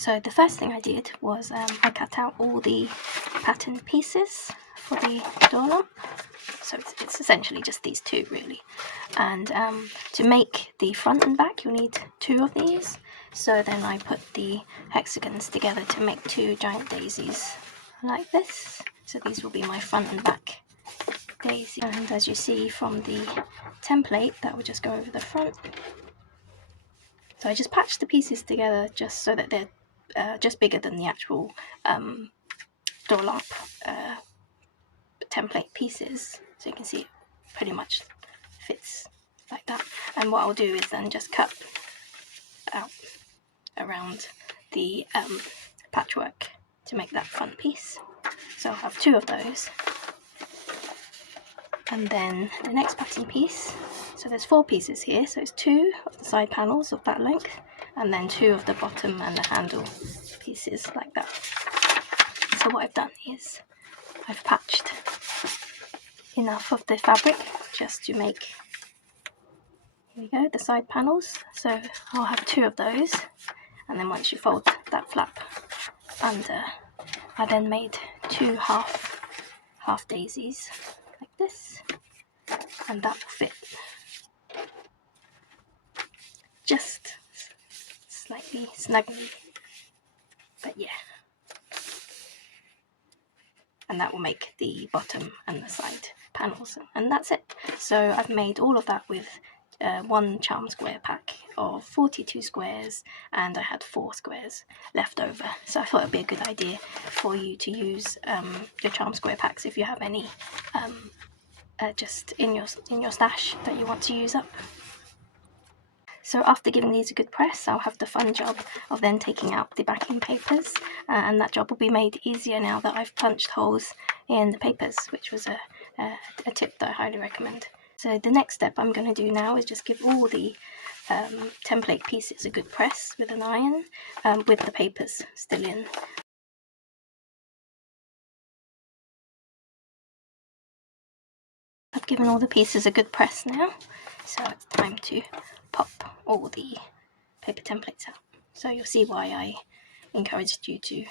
So the first thing I did was I cut out all the pattern pieces for the Doorlump. So it's essentially just these two really. And to make the front and back you'll need two of these. So then I put the hexagons together to make two giant daisies like this. So these will be my front and back daisy. And as you see from the template, that will just go over the front. So I just patched the pieces together just so that they're just bigger than the actual Doorlump template pieces. So you can see it pretty much fits like that. And what I'll do is then just cut out around the patchwork to make that front piece. So I'll have two of those. And then the next pattern piece, so there's four pieces here, so it's two of the side panels of that length, and then two of the bottom and the handle pieces like that. So what I've done is I've patched enough of the fabric just to make, here we go, the side panels. So I'll have two of those, and then once you fold that flap under, I then made two half daisies like this, and that will fit just slightly snugly, but yeah. And that will make the bottom and the side panels, and that's it. So I've made all of that with one charm square pack of 42 squares, and I had 4 squares left over, so I thought it'd be a good idea for you to use your charm square packs if you have any just in your stash that you want to use up. So after giving these a good press, I'll have the fun job of then taking out the backing papers, and that job will be made easier now that I've punched holes in the papers, which was a tip that I highly recommend. So the next step I'm going to do now is just give all the template pieces a good press with an iron, with the papers still in. I've given all the pieces a good press now, so it's time to pop all the paper templates out. So you'll see why I encouraged you to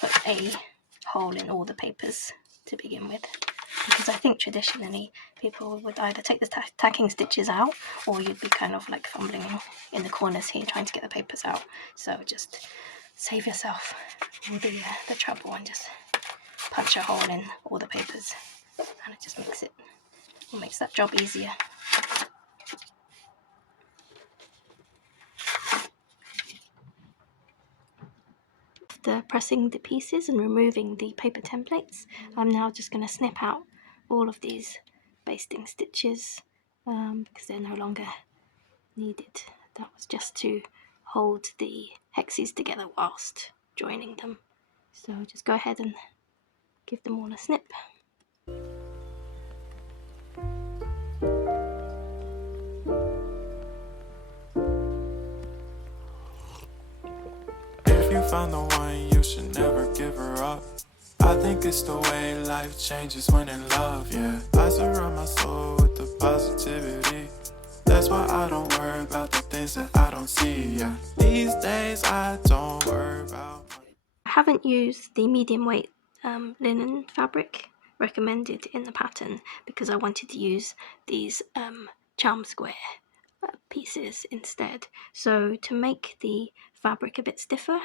put a hole in all the papers to begin with, because I think traditionally people would either take the tacking stitches out, or you'd be kind of like fumbling in the corners here trying to get the papers out. So just save yourself all the trouble and just punch a hole in all the papers, and it just makes that job easier. After pressing the pieces and removing the paper templates, I'm now just going to snip out all of these basting stitches because they're no longer needed. That was just to hold the Hexies together whilst joining them. So just go ahead and give them all a snip. If you find the one, you should never give her up. I think it's the way life changes when in love, yeah. I surround my soul with the positivity. That's why I don't worry about the things that I don't see, yeah. These days I don't worry about. I haven't used the medium weight linen fabric recommended in the pattern because I wanted to use these charm square pieces instead. So to make the fabric a bit stiffer,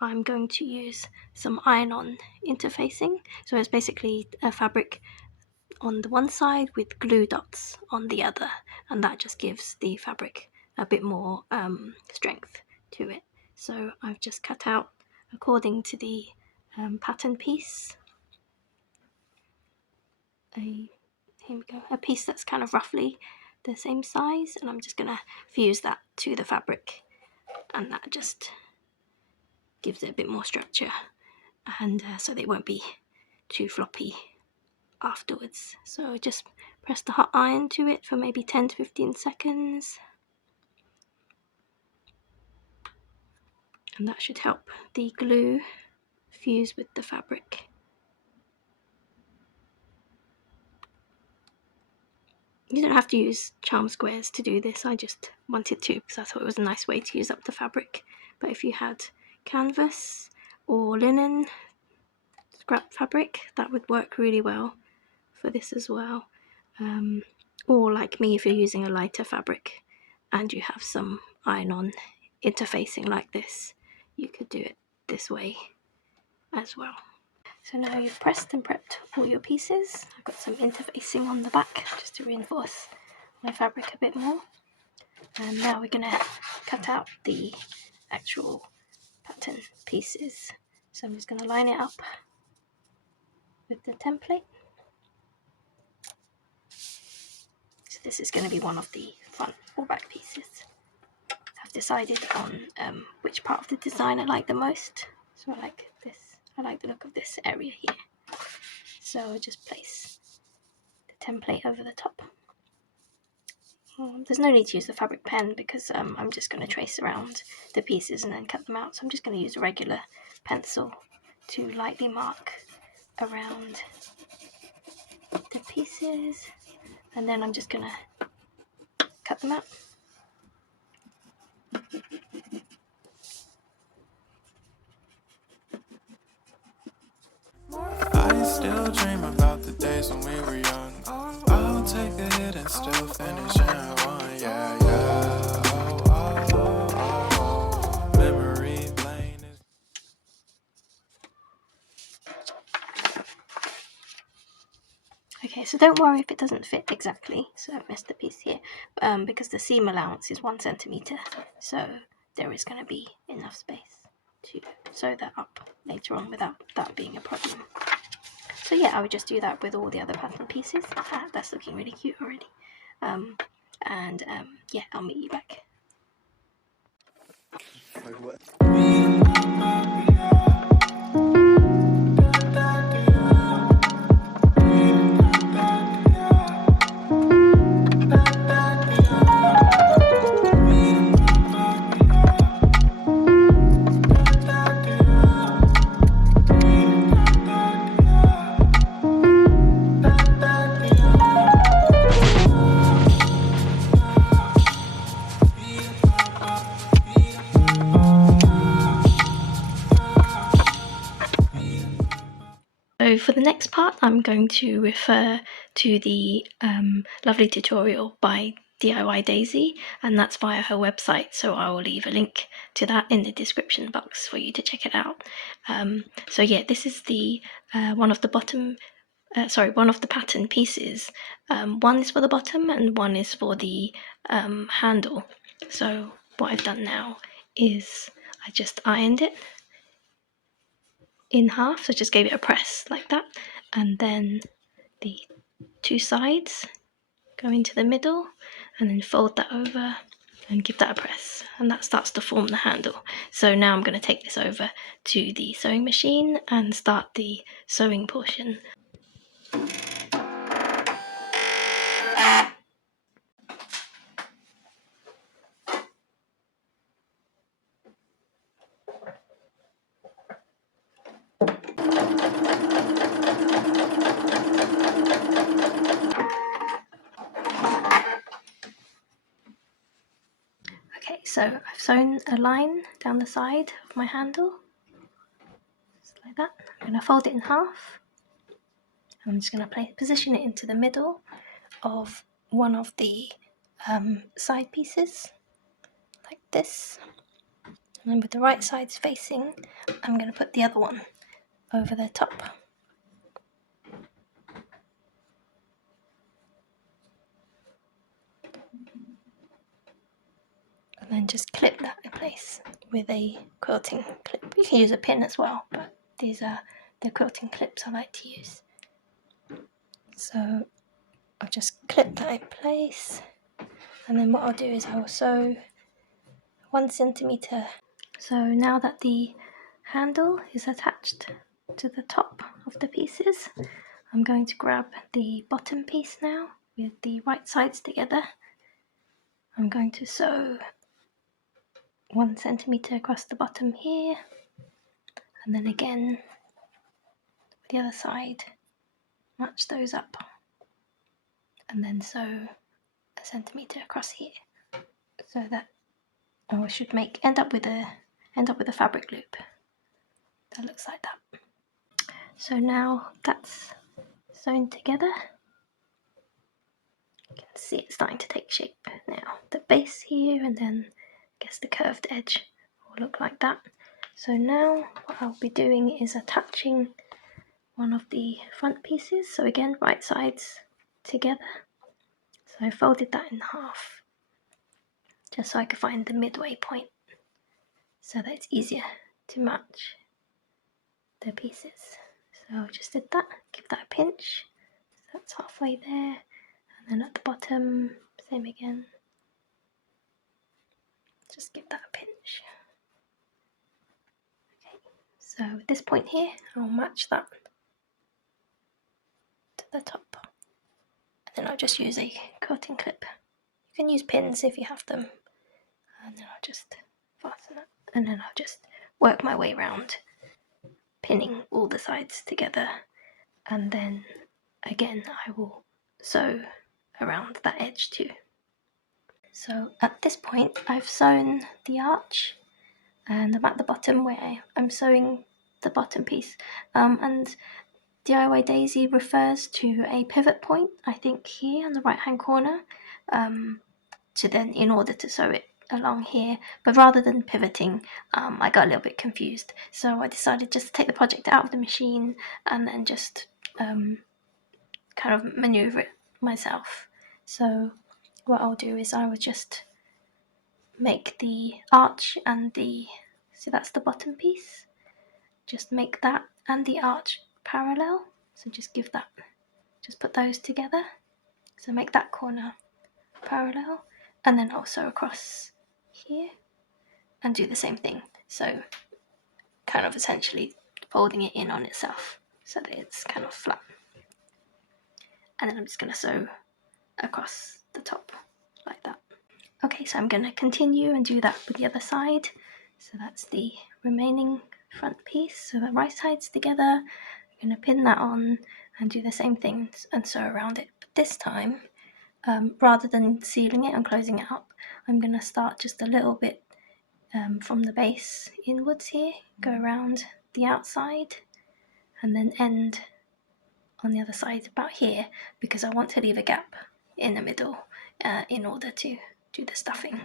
I'm going to use some iron-on interfacing. So it's basically a fabric on the one side with glue dots on the other, and that just gives the fabric a bit more strength to it. So I've just cut out, according to the pattern piece, here we go, a piece that's kind of roughly the same size, and I'm just going to fuse that to the fabric, and that just gives it a bit more structure, and so they won't be too floppy afterwards. So just press the hot iron to it for maybe 10 to 15 seconds, and that should help the glue fuse with the fabric. You don't have to use charm squares to do this, I just wanted to because I thought it was a nice way to use up the fabric. But if you had canvas or linen scrap fabric, that would work really well for this as well. Or like me, if you're using a lighter fabric and you have some iron-on interfacing like this, you could do it this way as well. So now you've pressed and prepped all your pieces. I've got some interfacing on the back just to reinforce my fabric a bit more. And now we're going to cut out the actual pattern pieces. So I'm just going to line it up with the template. So this is going to be one of the front or back pieces. I've decided on which part of the design I like the most. So I like this. I like the look of this area here. So I'll just place the template over the top. There's no need to use the fabric pen because I'm just going to trace around the pieces and then cut them out. So I'm just going to use a regular pencil to lightly mark around the pieces, and then I'm just going to cut them out. I still dream about the days when we were young. I'll take the hit and still finish in one. Yeah, yeah. Oh. Memory lane is... Okay, so don't worry if it doesn't fit exactly. So I've missed the piece here because the seam allowance is 1 centimetre. So there is going to be enough space to sew that up later on without that being a problem. So yeah, I would just do that with all the other pattern pieces. That's looking really cute already. Yeah, I'll meet you back. So for the next part, I'm going to refer to the lovely tutorial by DIY Daisy, and that's via her website, so I will leave a link to that in the description box for you to check it out. So yeah, this is the one of the pattern pieces. One is for the bottom and one is for the handle. So what I've done now is I just ironed it in half, so just gave it a press like that, and then the two sides go into the middle and then fold that over and give that a press, and that starts to form the handle. So now I'm going to take this over to the sewing machine and start the sewing portion. Okay, so I've sewn a line down the side of my handle, just like that. I'm going to fold it in half. I'm just going to position it into the middle of one of the side pieces, like this. And then with the right sides facing, I'm going to put the other one over the top. And then just clip that in place with a quilting clip. You can use a pin as well, but these are the quilting clips I like to use. So I'll just clip that in place, and then what I'll do is I'll sew 1 centimetre. So now that the handle is attached to the top of the pieces, I'm going to grab the bottom piece now with the right sides together. I'm going to sew 1 centimetre across the bottom here, and then again the other side, match those up, and then sew 1 centimetre across here, so that I should end up with a end up with a fabric loop that looks like that. So now that's sewn together. You can see it's starting to take shape now. The base here and then I guess the curved edge will look like that. So now what I'll be doing is attaching one of the front pieces. So again, right sides together. So I folded that in half just so I could find the midway point so that it's easier to match the pieces. So I just did that, give that a pinch. So that's halfway there. And then at the bottom, same again. Just give that a pinch. Okay, so at this point here, I'll match that to the top. And then I'll just use a quilting clip. You can use pins if you have them. And then I'll just fasten it. And then I'll just work my way around, pinning all the sides together. And then again, I will sew around that edge too. So at this point, I've sewn the arch and I'm at the bottom where I'm sewing the bottom piece. And DIY Daisy refers to a pivot point, I think here on the right hand corner, to then in order to sew it along here. But rather than pivoting, I got a little bit confused. So I decided just to take the project out of the machine and then just kind of maneuver it myself. So what I'll do is I will just make the arch and so that's the bottom piece, just make that and the arch parallel. So just put those together. So make that corner parallel and then also across here and do the same thing. So kind of essentially folding it in on itself so that it's kind of flat. And then I'm just going to sew across the top like that. Okay, so I'm going to continue and do that with the other side. So that's the remaining front piece. So the right side's together. I'm going to pin that on and do the same thing and sew around it. But this time, rather than sealing it and closing it up, I'm going to start just a little bit from the base inwards here, go around the outside and then end on the other side about here, because I want to leave a gap in the middle in order to do the stuffing.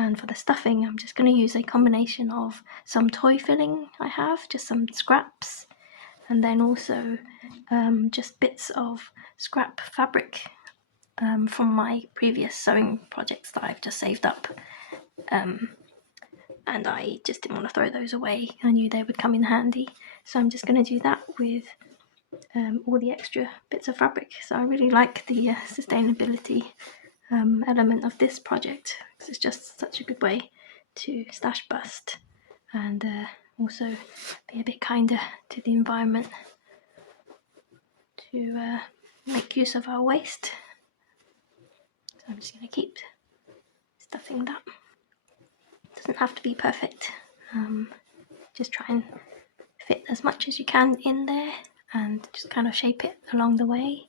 And for the stuffing, I'm just going to use a combination of some toy filling I have, just some scraps, and then also just bits of scrap fabric from my previous sewing projects that I've just saved up. And I just didn't want to throw those away. I knew they would come in handy. So I'm just going to do that with all the extra bits of fabric. So I really like the sustainability element of this project, because it's just such a good way to stash bust and also be a bit kinder to the environment, to make use of our waste. So I'm just going to keep stuffing that. It doesn't have to be perfect, just try and fit as much as you can in there and just kind of shape it along the way.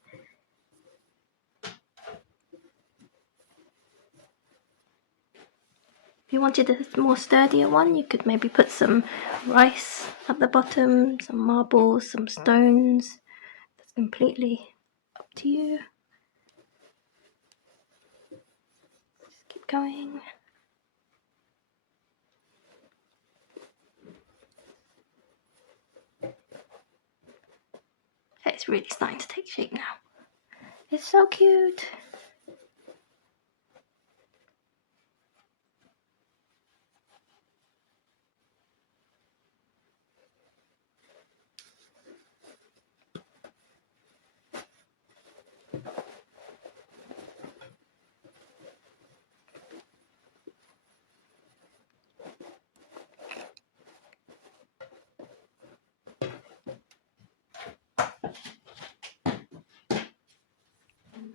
If you wanted a more sturdier one, you could maybe put some rice at the bottom, some marbles, some stones. That's completely up to you. going. It's really starting to take shape now. It's so cute.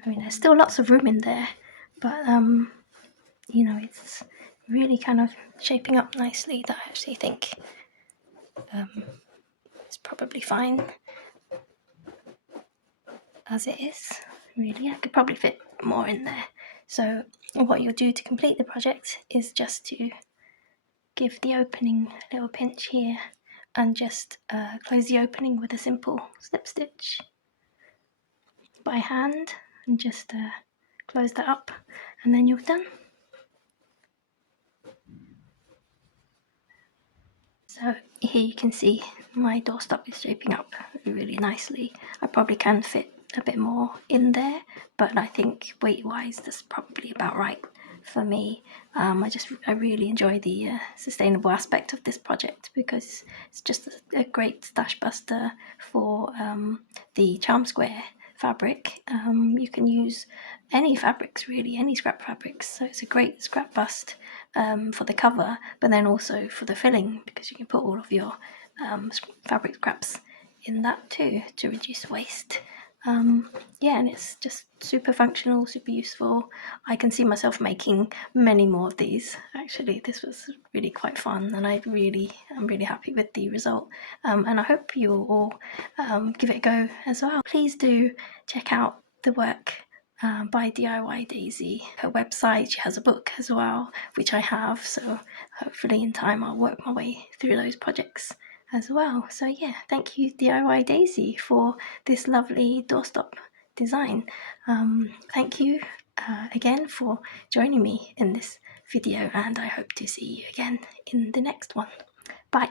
I mean, there's still lots of room in there, but you know, it's really kind of shaping up nicely. That I actually think it's probably fine as it is. Really, I could probably fit more in there. So what you'll do to complete the project is just to give the opening a little pinch here and just close the opening with a simple slip stitch by hand, and just close that up, and then you're done. So here you can see my doorstop is shaping up really nicely. I probably can fit a bit more in there, but I think weight-wise that's probably about right for me. I really enjoy the sustainable aspect of this project, because it's just a great stashbuster for the charm square fabric. You can use any fabrics really, any scrap fabrics, so it's a great scrap bust for the cover, but then also for the filling, because you can put all of your fabric scraps in that too to reduce waste. Yeah, and it's just super functional, super useful. I can see myself making many more of these. Actually, this was really quite fun, and I'm really happy with the result. And I hope you all give it a go as well. Please do check out the work by DIY Daisy. Her website, she has a book as well, which I have, so hopefully in time I'll work my way through those projects as well. So yeah, thank you DIY Daisy for this lovely doorstop design. Thank you again for joining me in this video, and I hope to see you again in the next one. Bye.